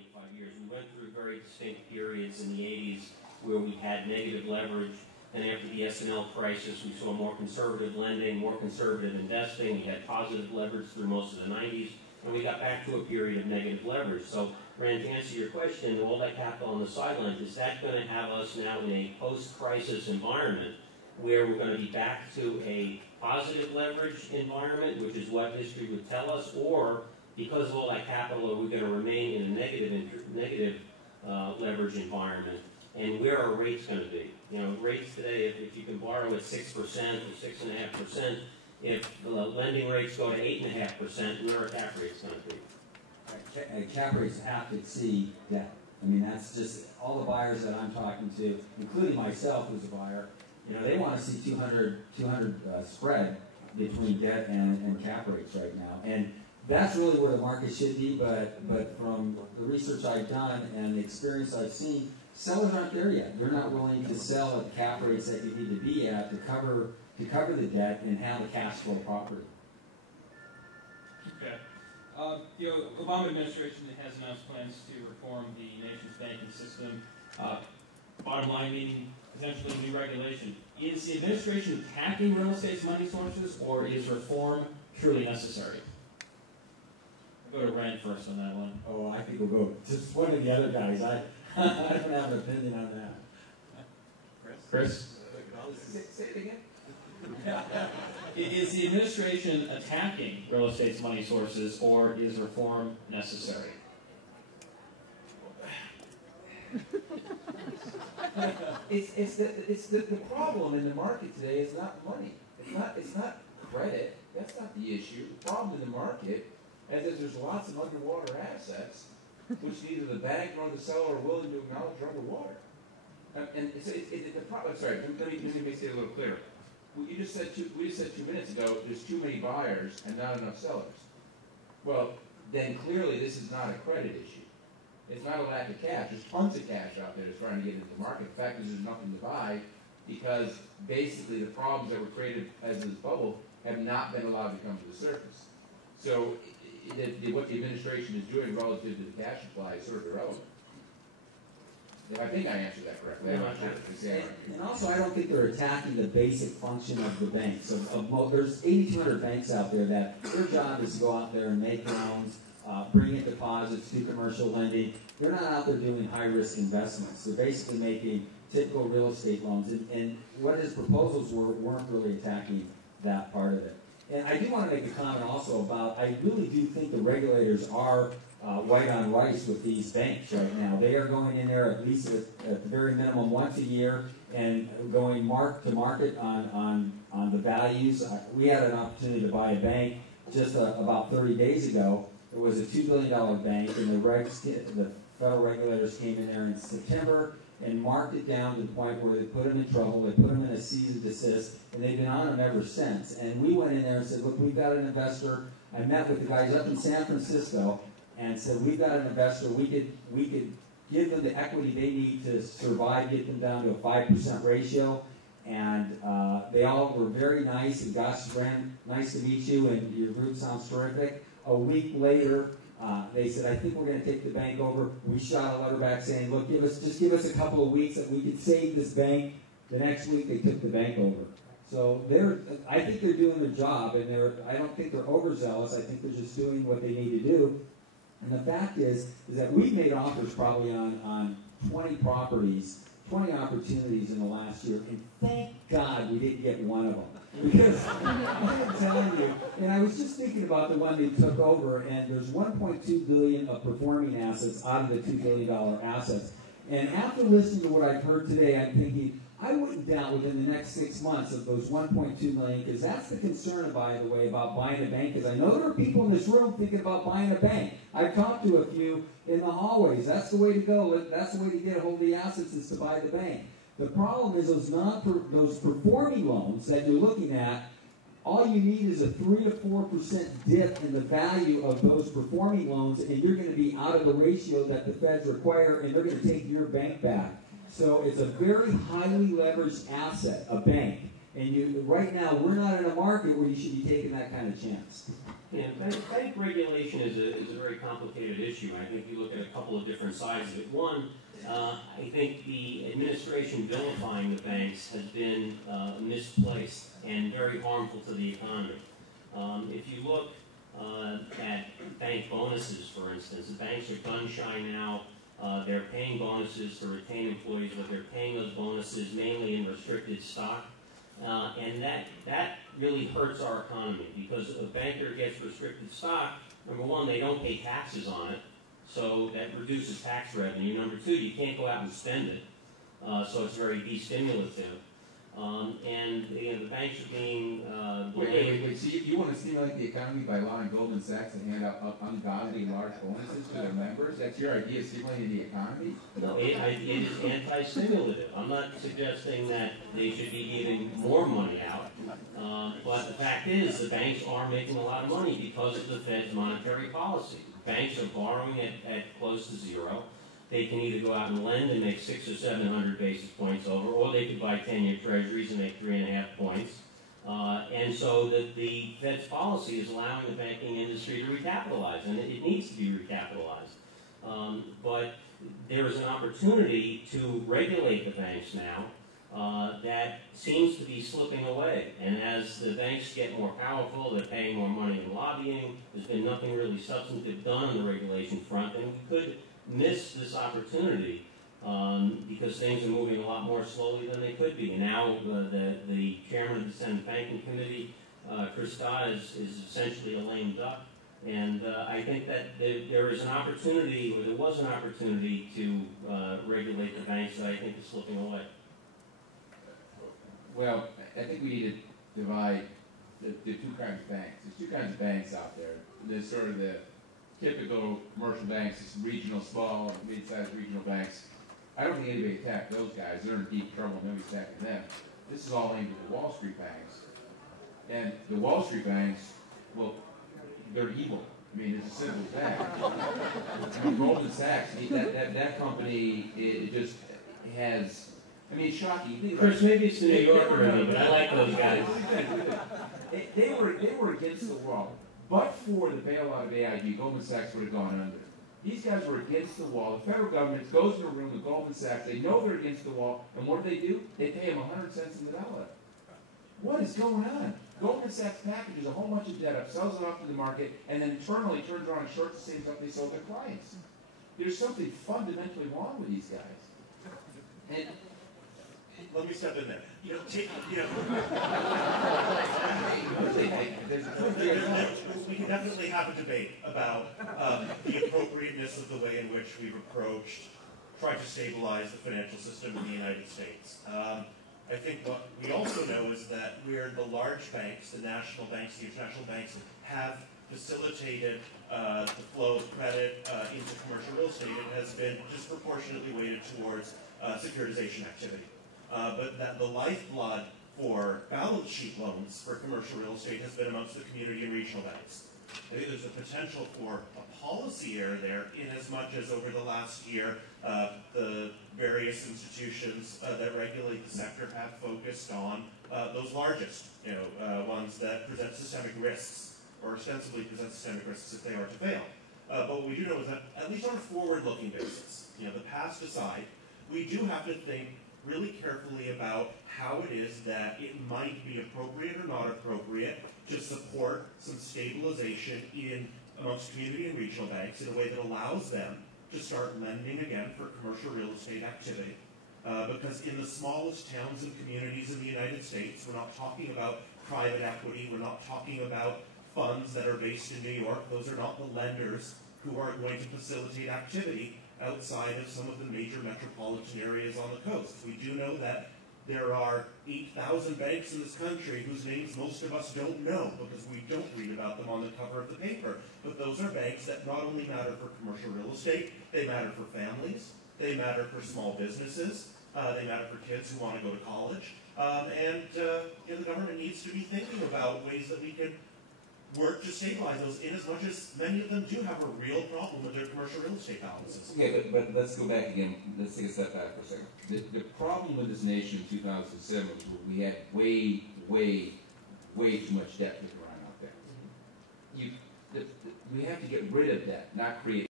25 years. We went through very distinct periods in the 80s where we had negative leverage, and after the S&L crisis, we saw more conservative lending, more conservative investing. We had positive leverage through most of the 90s, and we got back to a period of negative leverage. So, Rand, to answer your question, all that capital on the sidelines, is that going to have us now in a post-crisis environment where we're going to be back to a positive leverage environment, which is what history would tell us, or because of all that capital, are we going to remain in a negative leverage environment? And where are rates going to be? You know, rates today, if you can borrow at 6% or 6.5%, if the lending rates go to 8.5%, where are cap rates going to be? Cap rates have to exceed debt. I mean, that's just all the buyers that I'm talking to, including myself as a buyer. You know, they want to see 200 spread between debt and cap rates right now, and that's really where the market should be. But from the research I've done and the experience I've seen, sellers aren't there yet. They're not willing to sell at cap rates that you need to be at to cover the debt and have a cash flow property. Okay. The Obama administration has announced plans to reform the nation's banking system. Bottom line meaning potentially new regulation. Is the administration attacking real estate's money sources, or is reform truly necessary? I'll go to Rand first on that one. Oh, I think we'll go just one of the other guys. I don't have an opinion on that. Chris? Say it again. Is the administration attacking real estate's money sources, or is reform necessary? It's the problem in the market today is not money. It's not credit. That's not the issue. The problem in the market is there's lots of underwater assets which neither the bank nor the seller are willing to acknowledge are underwater. And so the problem. Sorry, let me make it a little clearer. We just said 2 minutes ago, there's too many buyers and not enough sellers. Well, then clearly this is not a credit issue. It's not a lack of cash. There's tons of cash out there that's trying to get into the market. The fact is there's nothing to buy because basically the problems that were created as this bubble have not been allowed to come to the surface. So what the administration is doing relative to the cash supply is sort of irrelevant. I think I answered that correctly. I'm not sure. And also, I don't think they're attacking the basic function of the banks. There's 8,200 banks out there that their job is to go out there and make loans, bring in deposits, do commercial lending. They're not out there doing high-risk investments. They're basically making typical real estate loans. And what his proposals weren't really attacking that part of it. And I do want to make a comment also about, I really do think the regulators are white on rice with these banks right now. They are going in there at least at the very minimum once a year and going mark to market on the values. We had an opportunity to buy a bank just about 30 days ago. It was a $2 billion bank, and the federal regulators came in there in September and marked it down to the point where they put them in trouble. They put them in a cease and desist, and they've been on them ever since. And we went in there and said, look, we've got an investor. I met with the guys up in San Francisco and said, we've got an investor. We could give them the equity they need to survive, get them down to a 5% ratio. And they all were very nice. And Gus, nice to meet you, and your group sounds terrific. A week later, they said, I think we're going to take the bank over. We shot a letter back saying, look, just give us a couple of weeks that we could save this bank. The next week, they took the bank over. So I think they're doing their job, and I don't think they're overzealous. I think they're just doing what they need to do. And the fact is that we've made offers probably on 20 properties, 20 opportunities in the last year, and thank God we didn't get one of them. Because I'm telling you, and I was just thinking about the one they took over, and there's $1.2 billion of performing assets out of the $2 billion assets. And after listening to what I've heard today, I'm thinking, I wouldn't doubt within the next 6 months of those $1.2 million, because that's the concern, by the way, about buying a bank, because I know there are people in this room thinking about buying a bank. I've talked to a few in the hallways. That's the way to go. That's the way to get a hold of the assets, is to buy the bank. The problem is those performing loans that you're looking at, all you need is a 3 to 4% dip in the value of those performing loans, and you're going to be out of the ratio that the feds require, and they're going to take your bank back. So it's a very highly leveraged asset, a bank. And right now, we're not in a market where you should be taking that kind of chance. Yeah, bank regulation is a very complicated issue. I think you look at a couple of different sides of it. One, I think the administration vilifying the banks has been misplaced and very harmful to the economy. If you look at bank bonuses, for instance, the banks are gun shy now. They're paying bonuses to retain employees, but they're paying those bonuses mainly in restricted stock. And that really hurts our economy, because a banker gets restricted stock. Number one, they don't pay taxes on it, so that reduces tax revenue. Number two, you can't go out and spend it, so it's very destimulative. And the banks are being Wait. So you want to stimulate the economy by allowing Goldman Sachs to hand out ungodly large bonuses to their members? That's your idea of stimulating the economy? No, it is anti-stimulative. I'm not suggesting that they should be giving more money out. But the fact is, the banks are making a lot of money because of the Fed's monetary policy. Banks are borrowing at close to zero. They can either go out and lend and make 600 or 700 basis points over, or they could buy 10-year treasuries and make 3.5 points. And so the Fed's policy is allowing the banking industry to recapitalize, and it needs to be recapitalized. But there is an opportunity to regulate the banks now that seems to be slipping away. And as the banks get more powerful, they're paying more money in lobbying. There's been nothing really substantive done on the regulation front, and we could miss this opportunity because things are moving a lot more slowly than they could be. And now the chairman of the Senate Banking Committee, Chris Dodd, is essentially a lame duck. And I think that there is an opportunity, or there was an opportunity to regulate the banks that I think is slipping away. Well, I think we need to divide the two kinds of banks. There's two kinds of banks out there. There's sort of the typical commercial banks, regional, small, mid-sized regional banks. I don't think anybody attacked those guys. They're in deep trouble. Nobody's attacking them. This is all aimed at the Wall Street banks. And the Wall Street banks, well, they're evil. I mean, it's as simple as that. I mean, Goldman Sachs, that company, it just has, I mean, it's shocking. Chris, maybe it's the New Yorker in me, but I like those guys. They were against the wall. But for the bailout of AIG, Goldman Sachs would have gone under. These guys were against the wall. The federal government goes in a room with Goldman Sachs. They know they're against the wall. And what do? They pay them 100 cents in the dollar. What is going on? Goldman Sachs packages a whole bunch of debt up, sells it off to the market, and then internally turns around and shorts the same stuff they sold their clients. There's something fundamentally wrong with these guys. And let me step in there. We can definitely have a debate about the appropriateness of the way in which we've tried to stabilize the financial system in the United States. I think what we also know is that where the large banks, the national banks, the international banks, have facilitated the flow of credit into commercial real estate, it has been disproportionately weighted towards securitization activity. But that the lifeblood for balance sheet loans for commercial real estate has been amongst the community and regional banks. I think there's a potential for a policy error there, in as much as over the last year, the various institutions that regulate the sector have focused on those largest, ones that present systemic risks, or ostensibly present systemic risks if they are to fail. But what we do know is that, at least on a forward-looking basis, the past aside, we do have to think really carefully about how it is that it might be appropriate or not appropriate to support some stabilization amongst community and regional banks in a way that allows them to start lending again for commercial real estate activity. Because in the smallest towns and communities in the United States, we're not talking about private equity, we're not talking about funds that are based in New York. Those are not the lenders who are going to facilitate activity outside of some of the major metropolitan areas on the coast. We do know that there are 8,000 banks in this country whose names most of us don't know because we don't read about them on the cover of the paper. But those are banks that not only matter for commercial real estate, they matter for families, they matter for small businesses, they matter for kids who want to go to college. And the government needs to be thinking about ways that we can work to stabilize those, in as much as many of them do have a real problem with their commercial real estate balances. Okay, but let's go back again. Let's take a step back for a second. The problem with this nation in 2007 was we had way too much debt kicking around out there. we have to get rid of debt, not create